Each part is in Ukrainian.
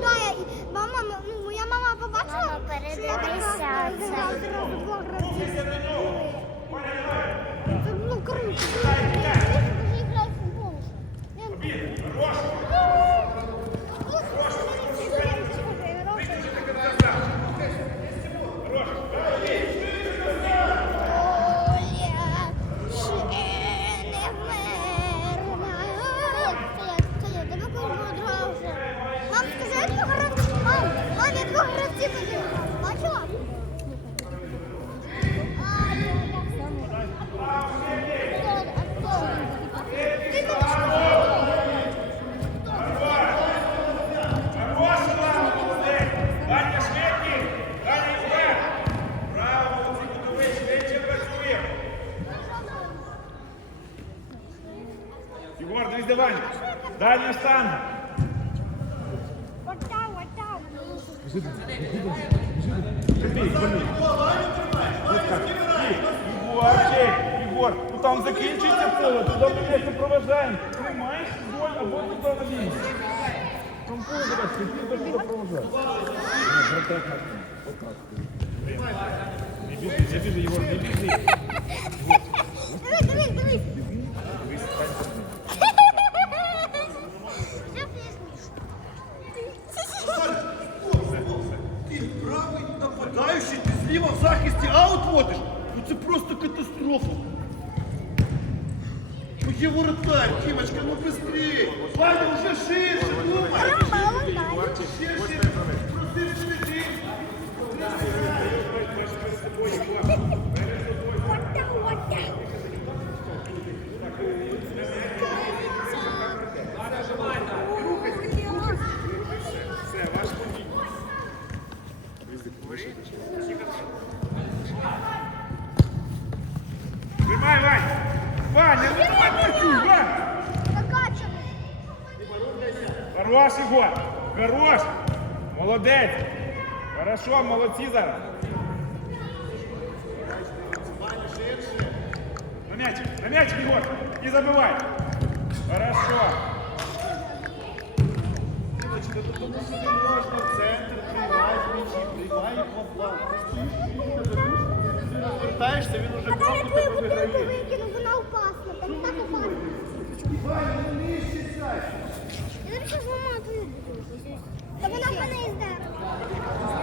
Да, я, мама, ну, моя мама побачила, що я така двох разів. Це ну круто. Ти грай в футбол. Хорош! Єгор, дивись, де Ваня. Дальня штанга. Отдав, отдав. Забій, забій. Ось так. Ні, Єгорчик, Єгор, ну там закінчується поле, туди ми не проважаємо. Ти маєш боль або туди на лінію. Там поле зараз, ти туди туди проважаєш. Не біжи, не біжи, Єгор, не біжи. Захисті. Ну це просто катастрофа. Ну є воротар, Тімочка, ну быстрее. Ваня, вже ширше, думай. Ще ширше. Проси швидше. Тримай, Вань! Ваня, ну давай працюй, Вань! Накачаний. Хорош, Егор! Хорош! Молодець! Хорошо, молодці зараз. На м'ячик, на м'ячик, Егор! І забивай! Хорошо! Дімочка, ну тому не можна в центр приймати м'ячі, приймай їх в облав. Ти розвертаєшся, він уже твою тебе виграє. викинув, вона опасна. Там так опасно. chúng ta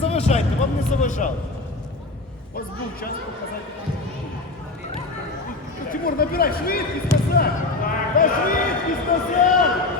заважайте, вам не заважали. Ось був час показати. Тимур, набирай швидкість назад! Швидкість назад!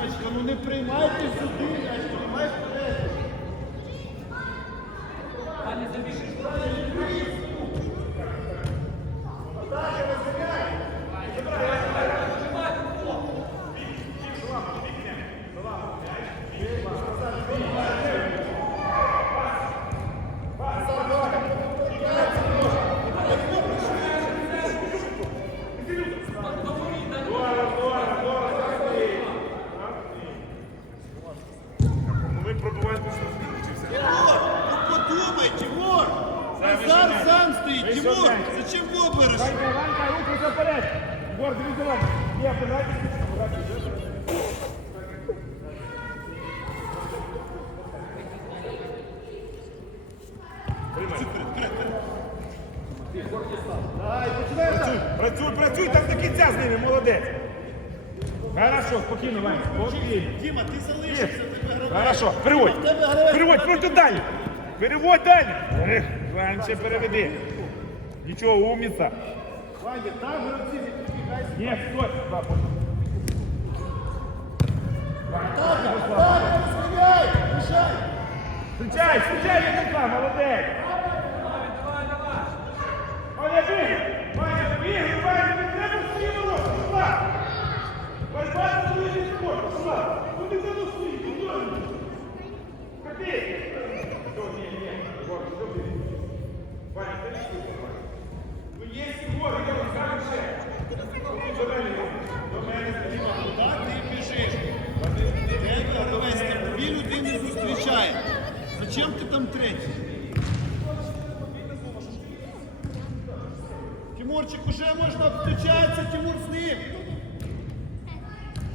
Яночка, ну не приймайте сюди, я ж приймаю. Працюй, працюй там до кінця з ними, молодець. Хорошо, спокійно, Ваня. Спокійно. Діма, ти залишишся, тебе грабує. Хорошо, переводь. Переводь, просто далі. Переводь далі. Ваня, ще переведи. Нічого, умниця. Ваня, там гравці Нет, стой! Атака! Атака! Разгоняй! Бежай! Встречай! Встречай! Я молодец!